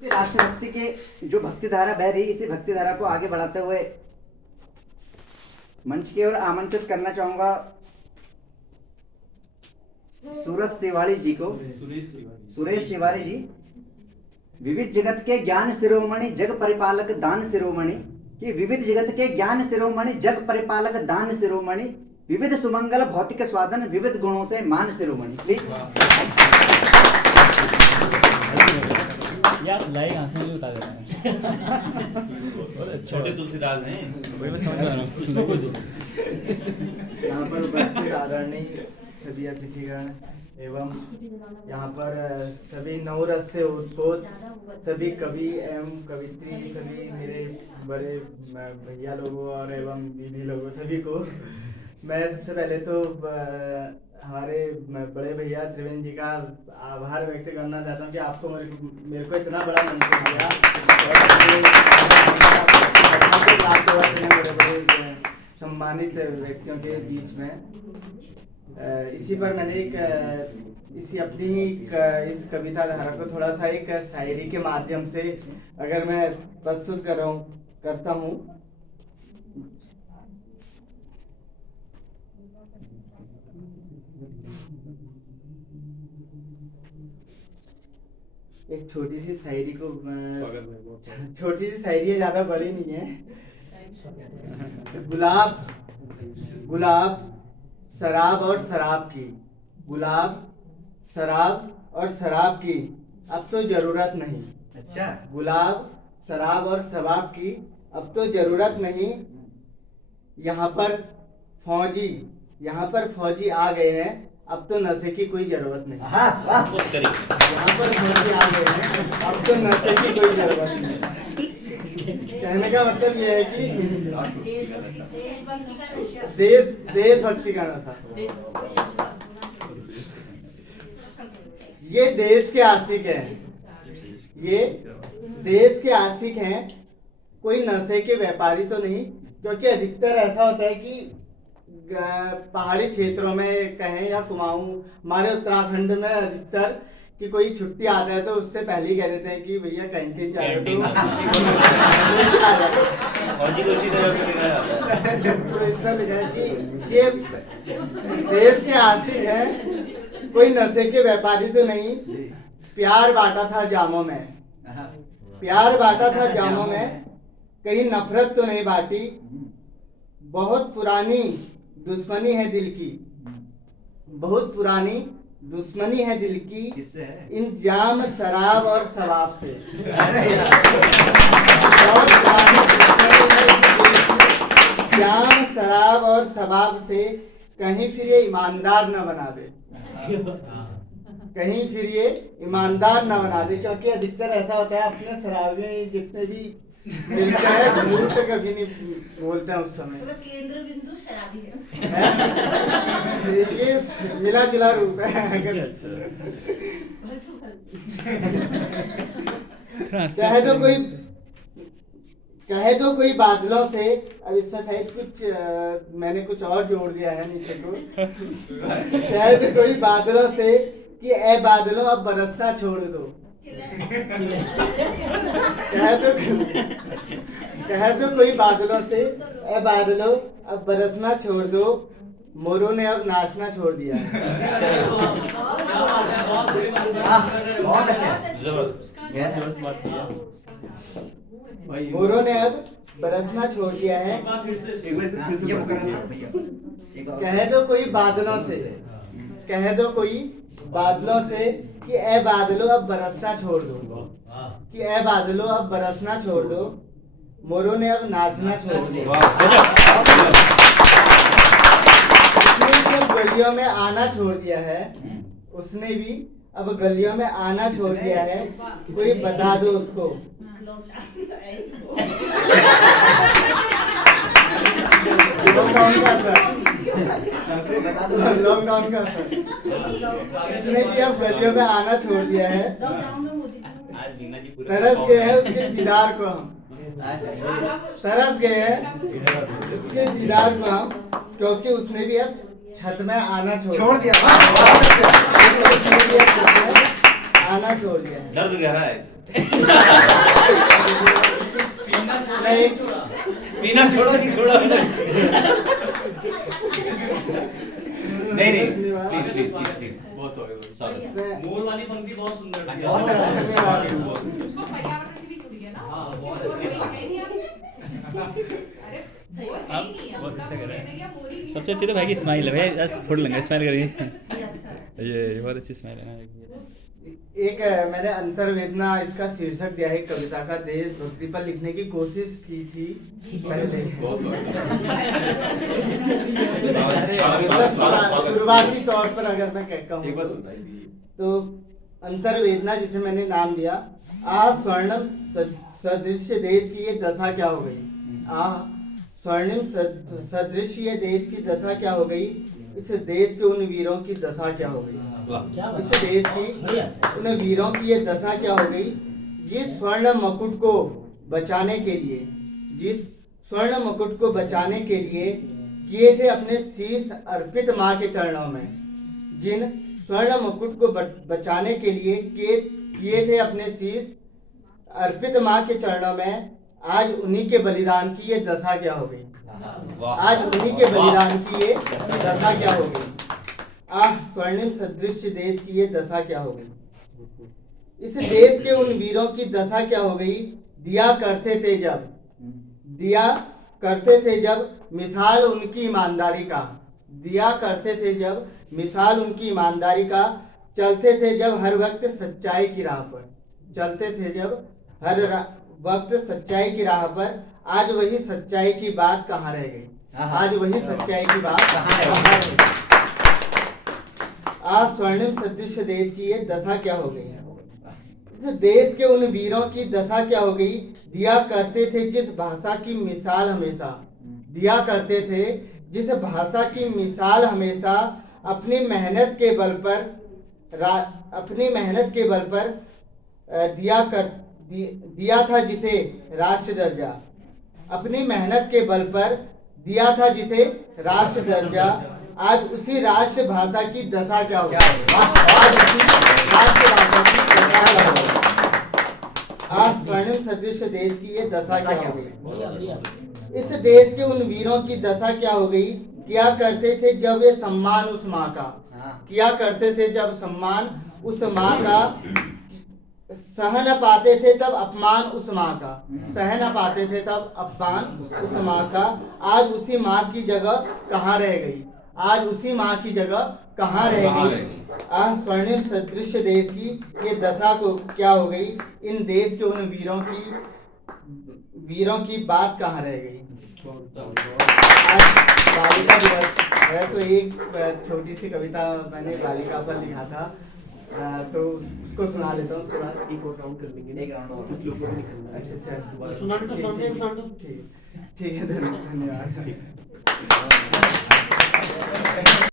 राष्ट्रभक्ति के जो भक्ति धारा बह रही, इसी भक्ति धारा को आगे बढ़ाते हुए मंच की ओर आमंत्रित करना चाहूंगा सुरेश तिवारी जी को। सुरेश तिवारी जी विविध जगत के ज्ञान शिरोमणि जग परिपालक दान शिरोमणि कि विविध जगत के ज्ञान शिरोमणि जग परिपालक दान शिरोमणि विविध सुमंगल भौतिक स्वादन विविध गुणों से मान शिरोमणि। प्लीज यार लाइक आंसर भी बता देते हैं। छोटे तुलसीदास हैं, वही मैं समझ रहा हूँ। इसमें कोई यहाँ पर उपस्थित आदरणीय सभी अतिथिगण एवं यहाँ पर सभी नवरस से उत्सोत सभी कवि एवं कवित्री सभी मेरे बड़े भैया लोगों और एवं दीदी लोगों सभी को मैं सबसे पहले तो हमारे बड़े भैया त्रिवेंद्र जी का आभार व्यक्त करना चाहता हूँ कि आपको मेरे को इतना बड़ा मंच दिया और बड़े बड़े सम्मानित व्यक्तियों के बीच में इसी पर मैंने इसी अपनी इस कविता धारा को थोड़ा सा एक शायरी के माध्यम से अगर मैं प्रस्तुत करता हूँ। एक छोटी सी शायरी को छोटी सी शायरी है, ज्यादा बड़ी नहीं है। गुलाब शराब और शराब की, गुलाब शराब और शराब की अब तो जरूरत नहीं। अच्छा, गुलाब शराब और शराब की अब तो जरूरत नहीं। यहाँ पर फौजी आ गए हैं, अब तो नशे की कोई जरूरत नहीं। हाँ, वाह। यहाँ पर फौजी आ गए हैं, अब तो नशे की कोई जरूरत नहीं। कहने का मतलब ये है कि देशभक्ति का नशा। ये देश के आशिक हैं, कोई नशे के व्यापारी तो नहीं। क्योंकि अधिकतर ऐसा होता है कि पहाड़ी क्षेत्रों में कहें या कुमाऊं हमारे उत्तराखंड में अधिकतर कि कोई छुट्टी आता है तो उससे पहले ही कह देते हैं कि भैया कैंटीन जा रहे तो इसमें लिखा है कि ये देश के आशिक हैं, कोई नशे के व्यापारी तो नहीं। प्यार बांटा था जामों में, कहीं नफरत तो नहीं बांटी। बहुत पुरानी दुश्मनी है दिल की इन जाम शराब और शबाब से। बहुत पुरानी जाम शराब और शबाब से कहीं फिर ये ईमानदार न बना दे। क्योंकि अधिकतर ऐसा होता है अपने शराबी जितने भी मिलता है झूठ कभी नहीं बोलते हैं उस समय। केंद्र बिंदु शराबी है। ये मिला जुला रूप है। अगर कहे तो कोई बादलों से, अब इसमें शायद कुछ मैंने कुछ और जोड़ दिया है नीचे को। कहे तो कोई बादलों से कि ए बादलों अब बरसना छोड़ दो। कहे तो कोई बादलों से ए बादलों अब बरसना छोड़ दो, मोरों ने अब नाचना छोड़ दिया है। बहुत अच्छा, जबरदस्त बात किया। मोरों ने अब बरसना छोड़ दिया है। कहे तो कोई बादलों से कि ए बादलों अब बरसना छोड़ दो, मोरों ने अब नाचना छोड़ दिया। गलियों में आना छोड़ दिया है, उसने भी अब गलियों में आना छोड़ दिया है। कोई बता दो उसको। लॉकडाउन का असर इसने भी अब गलियों में आना छोड़ दिया है। तरस गए हैं उसके दीदार को हम, क्योंकि उसने भी अब छत में आना छोड़ दिया। आना छोड़ दिया है। दर्द गहरा है। नहीं पीना छोड़ा नहीं छोड़ा। नहीं नहीं प्लीज प्लीज प्लीज बहुत हो गया सॉरी। इसमें मूल वाली पंक्ति बहुत सुंदर थी। बहुत धन्यवाद। उसको पर्यावरण से भी जुड़ी है ना। हाँ, बहुत वो अच्छी है ही नहीं अब। अरे वो है ही नहीं अब। बहुत अच्छा कर रहे हैं। कहने क्या मोरी नहीं सबसे अच्छी तो भाई की स्माइल है भाई, बस फोड़ लेंगे स्माइल करिए। ये अच्छा है। ये बहुत अच्छी स्माइल है ना। एक मैंने अंतर्वेदना इसका शीर्षक दिया है कविता का, देशभक्ति पर लिखने की कोशिश की थी पहले। मतलब शुरुआती तौर पर अगर मैं कहूँ तो अंतर्वेदना जिसे मैंने नाम दिया, आज स्वर्णिम सदृश देश की ये दशा क्या हो गई। स्वर्णिम सदृश ये देश की दशा क्या हो गई, इस देश के उन वीरों की दशा क्या हो गई। इस देश की उन वीरों की ये दशा क्या हो गई जिस स्वर्ण मुकुट को बचाने के लिए, जिस स्वर्ण मुकुट को बचाने के लिए किए थे अपने शीश अर्पित माँ के चरणों में, जिन स्वर्ण मुकुट को बचाने के लिए किए थे अपने शीश अर्पित माँ के चरणों में, आज उन्हीं के बलिदान की ये दशा क्या हो गई। आज उन्हीं के बलिदान की ये दशा क्या हो गई। स्वर्णिम सदृश देश की ये दशा क्या हो गई। इस देश के उन वीरों की दशा क्या हो गई, दिया करते थे जब मिसाल उनकी ईमानदारी का, दिया करते थे जब मिसाल उनकी ईमानदारी का, चलते थे जब हर वक्त सच्चाई की राह पर, चलते थे जब हर वक्त सच्चाई की राह पर, आज वही सच्चाई की बात कहाँ रह गई। आज वही सच्चाई की बात कहाँ रह गई। आज स्वर्णिम सदृश देश की ये दशा क्या हो गई। इस देश के उन वीरों की दशा क्या हो गई, दिया करते थे जिस भाषा की मिसाल हमेशा, दिया करते थे जिस भाषा की मिसाल हमेशा, अपनी मेहनत के बल पर दिया था जिसे राष्ट्र दर्जा, अपनी मेहनत के बल पर दिया था जिसे राष्ट्र दर्जा, आज उसी राष्ट्र भाषा की दशा क्या हो, आज उसी राष्ट्र भाषा की दशा क्या हो। आज स्वर्णिम सदृश देश की ये दशा क्या हो गई। इस देश के उन वीरों की दशा क्या हो गई, किया करते थे जब ये सम्मान उस माँ का, किया करते थे जब सम्मान उस माँ का, सह न पाते थे तब अपमान उस माँ का, सह न पाते थे तब अपमान उस माँ का, आज उसी माँ की जगह कहाँ रह गई। आज उसी माँ की जगह कहाँ रह गई। आज स्वर्णिम सदृश देश की ये दशा को क्या हो गई, इन देश के उन वीरों की बात कहाँ रह गई। आज बालिका दिवस है तो एक छोटी सी कविता मैंने बालिका पर लिखा था, तो उसको सुना लेता हूँ, उसके बाद एक और राउंड कर लेंगे। एक राउंड और कुछ लोगों को निकलना है। अच्छा सुना दो। ठीक है, धन्यवाद।